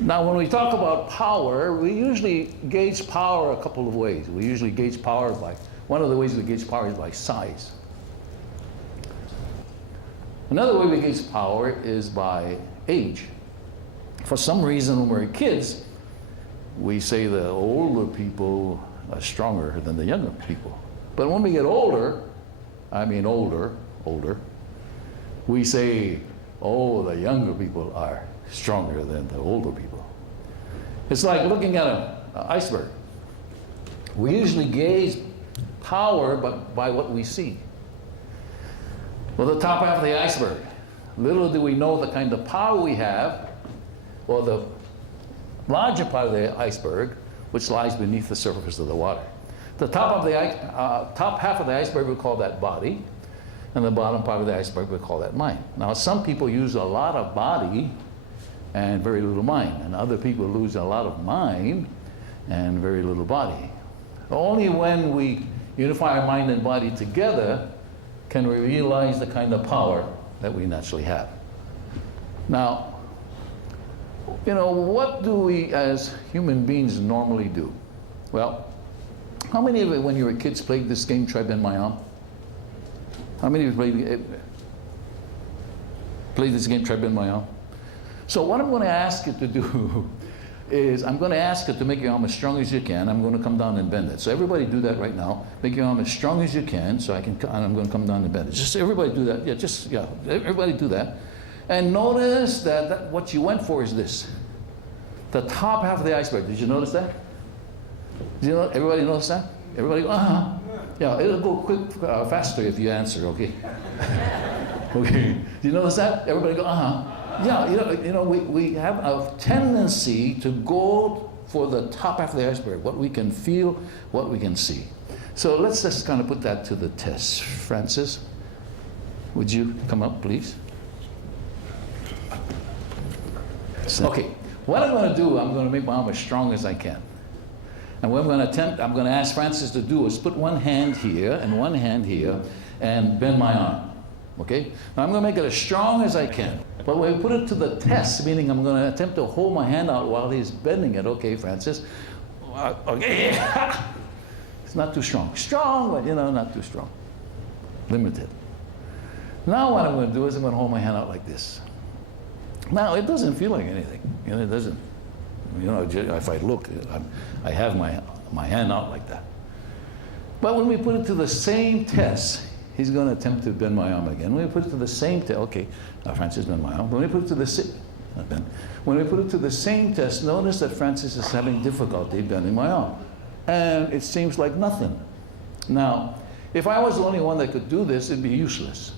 Now, when we talk about power, we usually gauge power a couple of ways. We usually gauge power by, one of the ways we gauge power is by size. Another way we gauge power is by age. For some reason, when we're kids, we say the older people are stronger than the younger people. But when we get older, I mean older, we say, oh, the younger people are stronger than the older people. It's like looking at an iceberg. We usually gauge power by what we see. Well, the top half of the iceberg. Little do we know the kind of power we have, or the larger part of the iceberg, which lies beneath the surface of the water. The top half of the iceberg, we call that body, and the bottom part of the iceberg, we call that mind. Now, some people use a lot of body and very little mind, and other people lose a lot of mind and very little body. Only when we unify our mind and body together can we realize the kind of power that we naturally have. Now, you know, what do we as human beings normally do? Well, how many of you, when you were kids, played this game, Try Bend My Arm? How many of you played this game, Try Bend My Arm? So what I'm going to ask you to do is I'm going to ask you to make your arm as strong as you can. I'm going to come down and bend it. So everybody do that right now. Make your arm as strong as you can, so and I'm going to come down and bend it. Just everybody do that. Yeah, everybody do that. And notice that what you went for is this. The top half of the iceberg. Did you notice that? Did you know, everybody notice that? Everybody go, uh-huh. Yeah, it'll go quick, faster if you answer, okay? Okay. Do you notice that? Everybody go, uh-huh. Yeah, we have a tendency to go for the top half of the iceberg, what we can feel, what we can see. So let's just kind of put that to the test. Francis, would you come up, please? Okay, what I'm going to do, I'm going to make my arm as strong as I can. And what I'm going to ask Francis to do is put one hand here and one hand here and bend my arm. Okay? Now I'm going to make it as strong as I can. But when we put it to the test, meaning I'm going to attempt to hold my hand out while he's bending it. Okay, Francis. Okay. It's not too strong. Strong, but not too strong. Limited. Now what I'm going to do is I'm going to hold my hand out like this. Now it doesn't feel like anything. It doesn't. If I look, I have my hand out like that. But when we put it to the same test, he's going to attempt to bend my arm again. When we put it to the same test, okay, now Francis bend my arm. When we put it to the same test, notice that Francis is having difficulty bending my arm. And it seems like nothing. Now, if I was the only one that could do this, it'd be useless.